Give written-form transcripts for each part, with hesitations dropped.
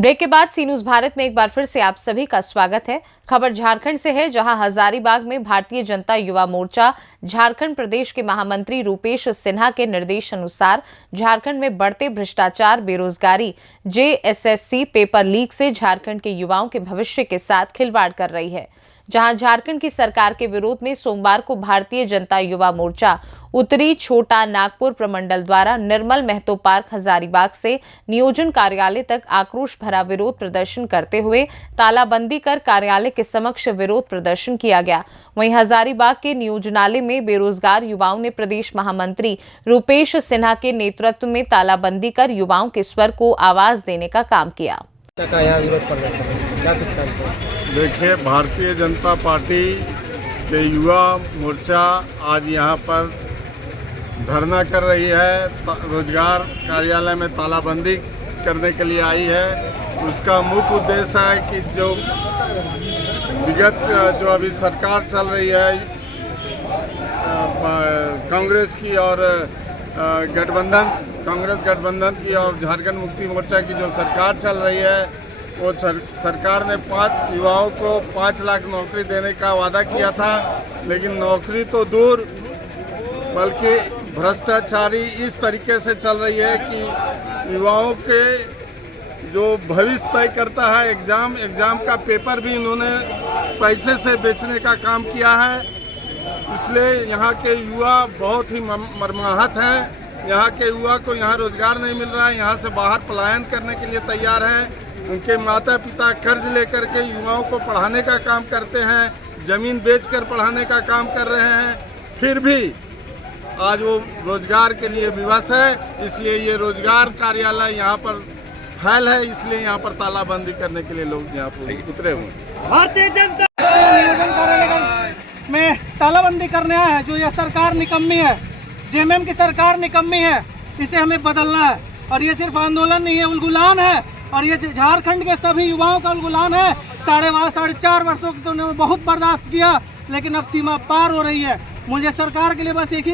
Break के बाद सी news Bharat में एक बार फिर से आप सभी का स्वागत है। खबर झारखंड से है, जहां हजारीबाग में भारतीय जनता युवा मोर्चा झारखंड प्रदेश के महामंत्री रूपेश सिन्हा के निर्देश अनुसार झारखंड में बढ़ते भ्रष्टाचार, बेरोजगारी, जेएसएससी पेपर लीक से झारखंड के युवाओं के भविष्य के साथ खिलवाड़ कर रही है। जहां झारखंड की सरकार के विरोध में सोमवार को भारतीय जनता युवा मोर्चा उत्तरी छोटा नागपुर प्रमंडल द्वारा निर्मल महतो पार्क हजारीबाग से नियोजन कार्यालय तक आक्रोश भरा विरोध प्रदर्शन करते हुए तालाबंदी कर कार्यालय के समक्ष विरोध प्रदर्शन किया गया। वहीं हजारीबाग के नियोजनालय में बेरोजगार युवाओं ने प्रदेश महामंत्री रूपेश सिन्हा के नेतृत्व में तालाबंदी कर युवाओं के स्वर को आवाज देने का काम किया। देखिए, भारतीय जनता पार्टी के युवा मोर्चा आज यहाँ पर धरना कर रही है। रोजगार कार्यालय में तालाबंदी करने के लिए आई है। उसका मुख्य उद्देश्य है कि जो अभी सरकार चल रही है कांग्रेस की और कांग्रेस गठबंधन की और झारखंड मुक्ति मोर्चा की जो सरकार चल रही है, वो सरकार ने युवाओं को 5 लाख नौकरी देने का वादा किया था, लेकिन नौकरी तो दूर बल्कि भ्रष्टाचारी इस तरीके से चल रही है कि युवाओं के जो भविष्य तय करता है एग्ज़ाम का पेपर भी इन्होंने पैसे से बेचने का काम किया है। इसलिए यहाँ के युवा बहुत ही मर्माहत हैं। यहाँ के युवा को यहाँ रोजगार नहीं मिल रहा है, यहाँ से बाहर पलायन करने के लिए तैयार हैं। उनके माता पिता कर्ज लेकर के युवाओं को पढ़ाने का काम करते हैं, ज़मीन बेचकर पढ़ाने का काम कर रहे हैं, फिर भी आज वो रोजगार के लिए विवश है। इसलिए ये रोजगार कार्यालय यहाँ पर फैल है, इसलिए यहाँ पर तालाबंदी करने के लिए लोग यहाँ पर उतरे हुए हैं। भारतीय जनता नियोजन कार्यालय में तालाबंदी करने आया है। जो यह सरकार निकम्मी है, जेएमएम की सरकार निकम्मी है, इसे हमें बदलना है। और ये सिर्फ आंदोलन नहीं है, उलगुलान है। और ये झारखंड के सभी युवाओं का उलगुलान है। 4.5 वर्षों की तो उन्होंने बहुत बर्दाश्त किया, लेकिन अब सीमा पार हो रही है। मुझे सरकार के लिए बस एक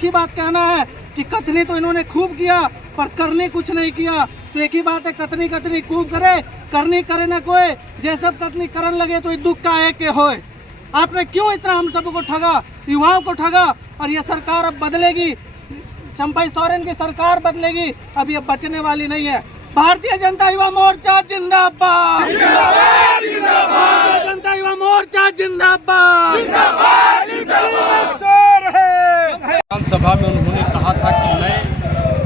ही बात कहना है कि कथनी तो इन्होंने खूब किया, पर करने कुछ नहीं किया। तो एक ही बात है, कथनी खूब करे, करनी करे ना कोई। जे सब कथनी करन लगे तो दुख का है के होए। आपने क्यों इतना हम सबको ठगा, युवाओं को ठगा? और ये सरकार अब बदलेगी, चंपाई सोरेन की सरकार बदलेगी, अब ये बचने वाली नहीं है। भारतीय जनता युवा मोर्चा जिंदाबाद, जिंदाबाद, जिंदाबाद। जनता युवा मोर्चा जिंदाबाद, जिंदाबाद, जिंदाबाद। विधानसभा में उन्होंने कहा था कि मैं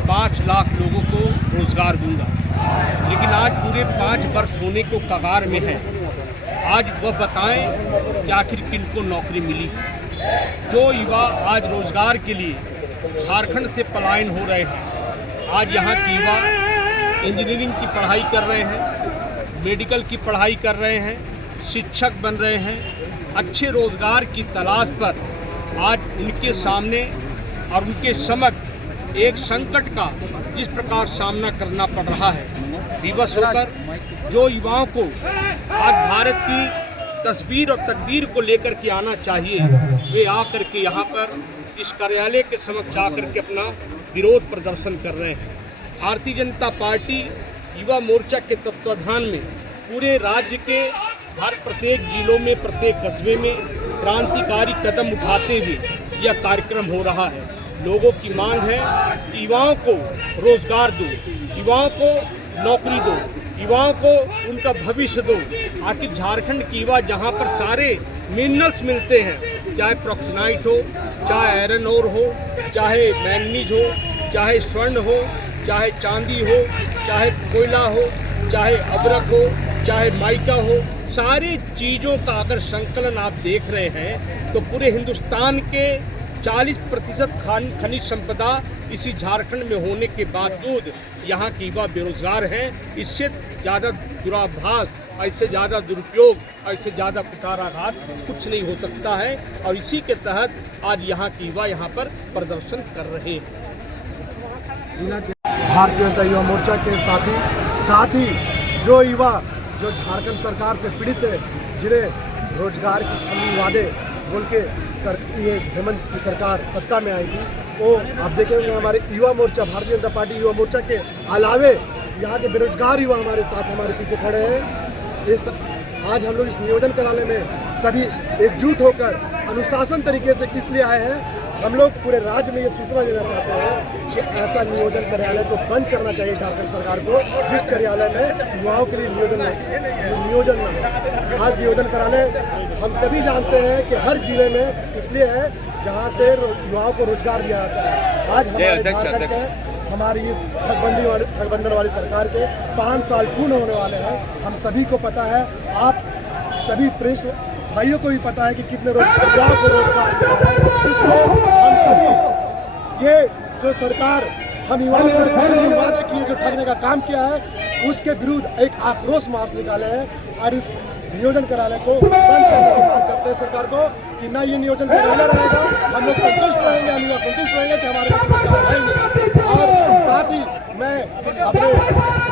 5 लाख लोगों को रोजगार दूंगा, लेकिन आज पूरे 5 वर्ष होने को कगार में है। आज वह बताएं कि आखिर किनको नौकरी मिली। जो युवा आज रोजगार के लिए झारखंड से पलायन हो रहे हैं, आज यहाँ के युवा इंजीनियरिंग की पढ़ाई कर रहे हैं, मेडिकल की पढ़ाई कर रहे हैं, शिक्षक बन रहे हैं। अच्छे रोजगार की तलाश पर आज उनके सामने और उनके समक्ष एक संकट का जिस प्रकार सामना करना पड़ रहा है, विवश होकर जो युवाओं को आज भारत की तस्वीर और तकदीर को लेकर के आना चाहिए, वे आकर के यहाँ पर इस कार्यालय के समक्ष आकर के अपना विरोध प्रदर्शन कर रहे हैं। भारतीय जनता पार्टी युवा मोर्चा के तत्वाधान में पूरे राज्य के हर प्रत्येक जिलों में, प्रत्येक कस्बे में क्रांतिकारी कदम उठाते हुए यह कार्यक्रम हो रहा है। लोगों की मांग है कि युवाओं को रोजगार दो, युवाओं को नौकरी दो, युवाओं को उनका भविष्य दो। आखिर झारखंड की युवा जहाँ पर सारे मिनरल्स मिलते हैं, चाहे प्रॉक्सिनाइट हो, चाहे आयरन ओर हो, चाहे मैंगनीज हो, चाहे स्वर्ण हो, चाहे चांदी हो, चाहे कोयला हो, चाहे अदरक हो, चाहे माइका हो, सारी चीज़ों का अगर संकलन आप देख रहे हैं तो पूरे हिंदुस्तान के 40% खनिज संपदा इसी झारखंड में होने के बावजूद यहाँ के युवा बेरोजगार हैं। इससे ज़्यादा दुराभास, ऐसे ज़्यादा दुरुपयोग, ऐसे ज़्यादा कुठाराघात कुछ नहीं हो सकता है। और इसी के तहत आज यहाँ के युवा यहाँ पर प्रदर्शन कर रहे हैं। भारतीय जनता युवा मोर्चा के साथ ही जो युवा जो झारखंड सरकार से पीड़ित है, जिन्हें रोजगार की छलनी वादे बोल के ये हेमंत की सरकार सत्ता में आई थी, वो आप देखेंगे हमारे युवा मोर्चा, भारतीय जनता पार्टी युवा मोर्चा के अलावे यहाँ के बेरोजगार युवा हमारे साथ हमारे पीछे खड़े हैं। आज हम लोग इस नियोजन कार्यालय में सभी एकजुट होकर अनुशासन तरीके से किस लिए आए हैं, हम लोग पूरे राज्य में ये सूचना देना चाहते हैं कि ऐसा नियोजन कार्यालय को बंद करना चाहिए झारखंड सरकार को, जिस कार्यालय में युवाओं के लिए नियोजन न हो। आज नियोजन कार्यालय हम सभी जानते हैं कि हर जिले में इसलिए है जहाँ से युवाओं को रोजगार दिया जाता है। आज हमारे झारखंड के हमारी इस ठगबंधन वाली सरकार के 5 साल पूर्ण होने वाले हैं। हम सभी को पता है, आप सभी प्रेस भाइयों को भी पता है कि कितने युवाओं को रोजगार मिला है। इसलिए हम सभी ये जो सरकार हम युवाओं को जो वादे किए, जो ठगने का काम किया है, उसके विरुद्ध एक आक्रोश मार्च निकाले हैं और इस नियोजन कार्यालय को बंद करने की मांग करते हैं सरकार को कि ना ये नियोजन कार्यालय रहेगा, हम लोग संतुष्ट रहेंगे, हम लोग संतुष्ट रहेंगे कि हमारे रोजगार आएंगे। और साथ ही मैं अपने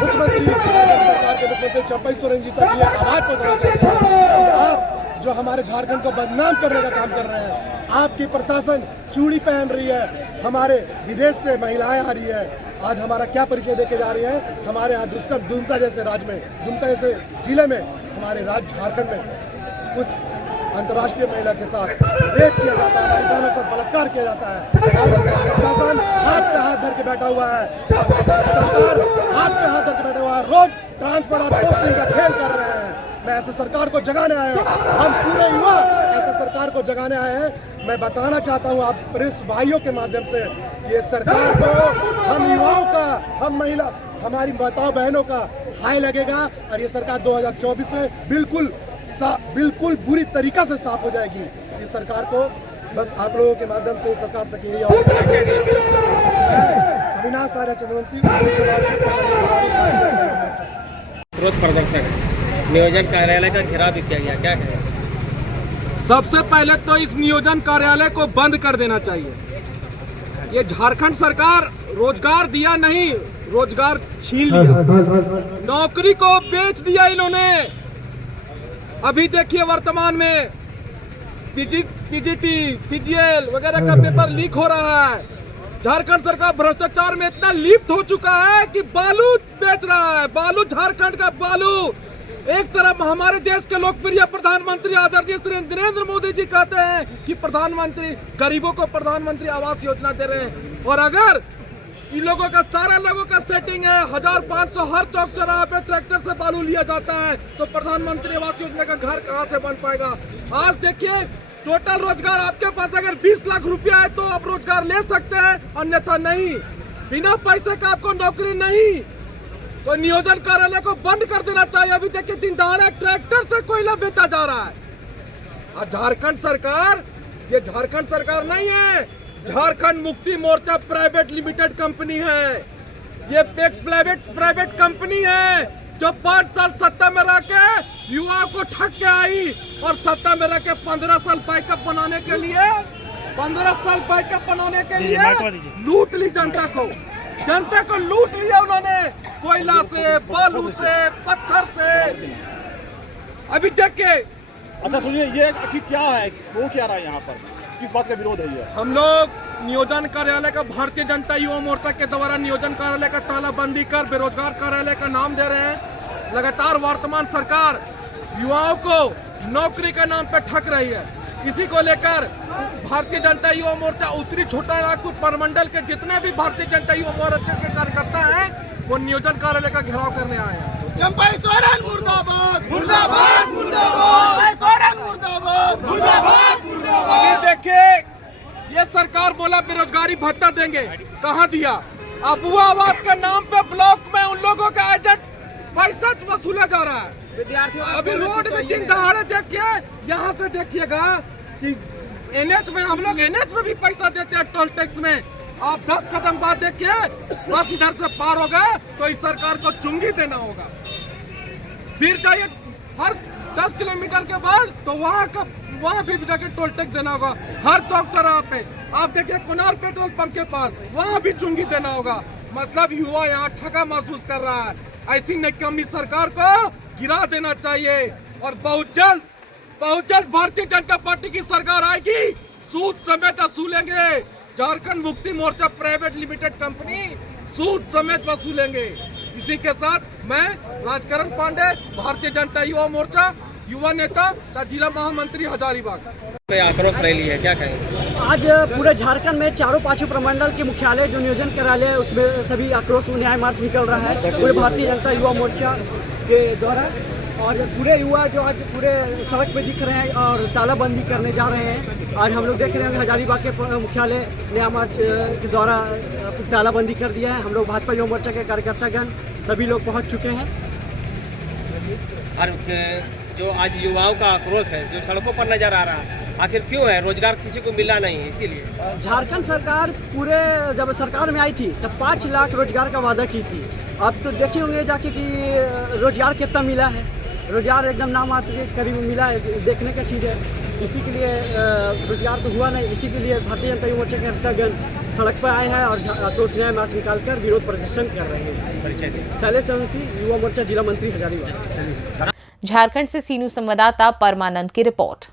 मुख्यमंत्री सरकार के मुख्यमंत्री चंपई सोरेन जी तक ये आवाज पहुंचाना चाहते हैं कि आप जो हमारे झारखंड को बदनाम करने का काम कर रहे हैं, आपकी प्रशासन चूड़ी पहन रही है, हमारे विदेश से महिलाएं आ रही है, आज हमारा क्या परिचय देके जा रही है। हमारे यहाँ दुमका जैसे राज्य में, दुमका जैसे जिले में, हमारे राज्य झारखंड में उस अंतर्राष्ट्रीय महिला के साथ रेप किया जाता है, हमारी बहनों के साथ बलात्कार किया जाता है। और प्रशासन हाथ पे हाथ धर के बैठा हुआ है, सरकार हाथ पे हाथ धर के बैठा हुआ है, रोज ट्रांसफर और पोस्टिंग का खेल कर रहे हैं। मैं ऐसे सरकार को जगाने आया हूँ, हम पूरे युवा ऐसे सरकार को जगाने आए हैं। मैं बताना चाहता हूँ आप प्रेस भाइयों के माध्यम से, ये सरकार को, हम युवाओं का, हम महिला, हमारी माताओं बहनों का हाय लगेगा और ये सरकार 2024 में बिल्कुल बुरी तरीका से साफ हो जाएगी। इस सरकार को बस आप लोगों के माध्यम से सरकार तक यही अविनाश आर्य चंद्रवंशी विरोध प्रदर्शन नियोजन कार्यालय का घेराव भी किया गया, क्या कहें? सबसे पहले तो इस नियोजन कार्यालय को बंद कर देना चाहिए। ये झारखंड सरकार रोजगार दिया नहीं, रोजगार छीन लिया, नौकरी को बेच दिया इन्होंने। अभी देखिए वर्तमान में पीजीटी, सीजीएल वगैरह का पेपर लीक हो रहा है। झारखंड सरकार भ्रष्टाचार में इतना लिप्त हो चुका है कि बालू बेच रहा है, बालू, झारखंड का बालू। एक तरफ हमारे देश के लोकप्रिय प्रधानमंत्री आदरणीय श्री नरेंद्र मोदी जी कहते हैं कि प्रधानमंत्री गरीबों को प्रधानमंत्री आवास योजना दे रहे हैं, और अगर इन लोगों का सारा लोगों का सेटिंग है, 1500 हर चौक चौराहे पे ट्रैक्टर से बालू लिया जाता है, तो प्रधानमंत्री आवास योजना का घर कहां से बन पाएगा? आज देखिए टोटल रोजगार आपके पास अगर 20 लाख रुपया है तो आप रोजगार ले सकते हैं, अन्यथा नहीं। बिना पैसे का आपको नौकरी नहीं। तो नियोजन कार्यालय को बंद कर देना चाहिए। अभी देखिए दिन दहाड़े ट्रैक्टर से कोयला बेचा जा रहा है। और झारखंड सरकार, ये झारखंड सरकार नहीं है, Jharkhand Mukti Morcha private limited company है। ये एक प्राइवेट कंपनी है जो 5 साल सत्ता में रह के युवाओं को ठग के आई, और सत्ता में रह के 15 साल बैकअप बनाने के लिए 15 साल बैकअप बनाने के लिए लूट ली जनता को लूट लिया उन्होंने, कोयला से, बालू से, पत्थर से। अभी देखिए, अच्छा सुनिए, ये आखिर क्या है, वो क्या रहा है यहाँ पर, किस बात का विरोध है ये? हम लोग नियोजन कार्यालय का भारतीय जनता युवा मोर्चा के द्वारा नियोजन कार्यालय का तालाबंदी कर बेरोजगार कार्यालय का नाम दे रहे हैं। लगातार वर्तमान सरकार युवाओं को नौकरी के नाम पे ठग रही है। इसी को लेकर भारतीय जनता युवा मोर्चा उत्तरी छोटा नागपुर प्रमंडल के जितने भी भारतीय जनता युवा मोर्चा के कार्यकर्ता हैं, वो नियोजन कार्यालय का घेराव करने आए हैं। चंपई सोरेन मुर्दाबाद, मुर्दाबाद, मुर्दाबाद, चंपई सोरेन मुर्दाबाद, मुर्दाबाद, मुर्दाबाद। अभी देखिए, ये सरकार बोला बेरोजगारी भत्ता देंगे, कहाँ दिया? अबुआ आवास के नाम पे ब्लॉक में उन लोगों का एजेंट पैसा वसूला जा रहा है। अभी रोड में दिन दहाड़े देखिए, यहाँ से देखिएगा कि एनएच में, हम लोग एनएच में भी पैसा देते हैं टोल टैक्स में। आप 10 कदम बाद देखिए, बस इधर से पार होगा तो इस सरकार को चुंगी देना होगा। फिर चाहिए हर 10 किलोमीटर के बाद तो वहाँ भी जाके टोल टैक्स देना होगा। हर चौक चौराहे पे आप देखिए, कुनार पेट्रोल पंप के पास वहाँ भी चुंगी देना होगा। मतलब युवा यहाँ ठगा महसूस कर रहा है। ऐसी निकम्मी सरकार को गिरा देना चाहिए, और बहुत जल्द भारतीय जनता पार्टी की सरकार आएगी, सूद समेत वसूलेंगे। Jharkhand Mukti Morcha private limited company सूद समेत वसूलेंगे। इसी के साथ मैं राजकरण पांडे, भारतीय जनता युवा मोर्चा, युवा नेता, जिला महामंत्री हजारीबाग। कोई आक्रोश रैली है, क्या कहेंगे? आज पूरे झारखंड में चारों पांचों प्रमंडल के मुख्यालय जो नियोजन कार्यालय है उसमें सभी आक्रोश न्याय मार्च निकल रहा है पूरे भारतीय जनता युवा मोर्चा के द्वारा। और पूरे युवा जो आज पूरे सड़क पे दिख रहे हैं और तालाबंदी करने जा रहे हैं। आज हम लोग देख रहे हैं हजारीबाग के मुख्यालय न्याय मार्च के द्वारा तालाबंदी कर दिया है। हम लोग भाजपा युवा मोर्चा के कार्यकर्तागण सभी लोग पहुँच चुके हैं। और जो आज युवाओं का आक्रोश है जो सड़कों पर नजर आ रहा है, आखिर क्यों है? रोजगार किसी को मिला नहीं है, इसीलिए। झारखंड सरकार पूरे जब सरकार में आई थी तब 5 लाख रोजगार का वादा की थी। अब तो देखे होंगे जाके कि रोजगार कितना मिला है। रोजगार एकदम नाम मात्र के करीब मिला है, देखने का चीज़ है। इसी के लिए रोजगार तो हुआ नहीं, इसी के लिए भारतीय जनता युवा मोर्चा के कार्यकर्तागण सड़क पर आए हैं और आक्रोश न्याय मार्च निकालकर विरोध प्रदर्शन कर रहे हैं। परिचय शैलेश चौरसी, युवा मोर्चा जिला मंत्री हजारीबाग। झारखंड से सीनू संवाददाता परमानंद की रिपोर्ट।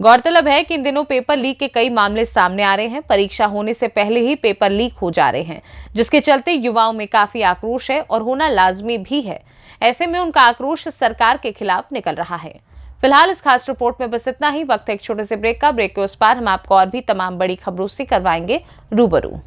गौरतलब है कि इन दिनों पेपर लीक के कई मामले सामने आ रहे हैं। परीक्षा होने से पहले ही पेपर लीक हो जा रहे हैं, जिसके चलते युवाओं में काफी आक्रोश है और होना लाजमी भी है। ऐसे में उनका आक्रोश सरकार के खिलाफ निकल रहा है। फिलहाल इस खास रिपोर्ट में बस इतना ही। वक्त है एक छोटे से ब्रेक का। ब्रेक के उस पार हम आपको और भी तमाम बड़ी खबरों से करवाएंगे रूबरू।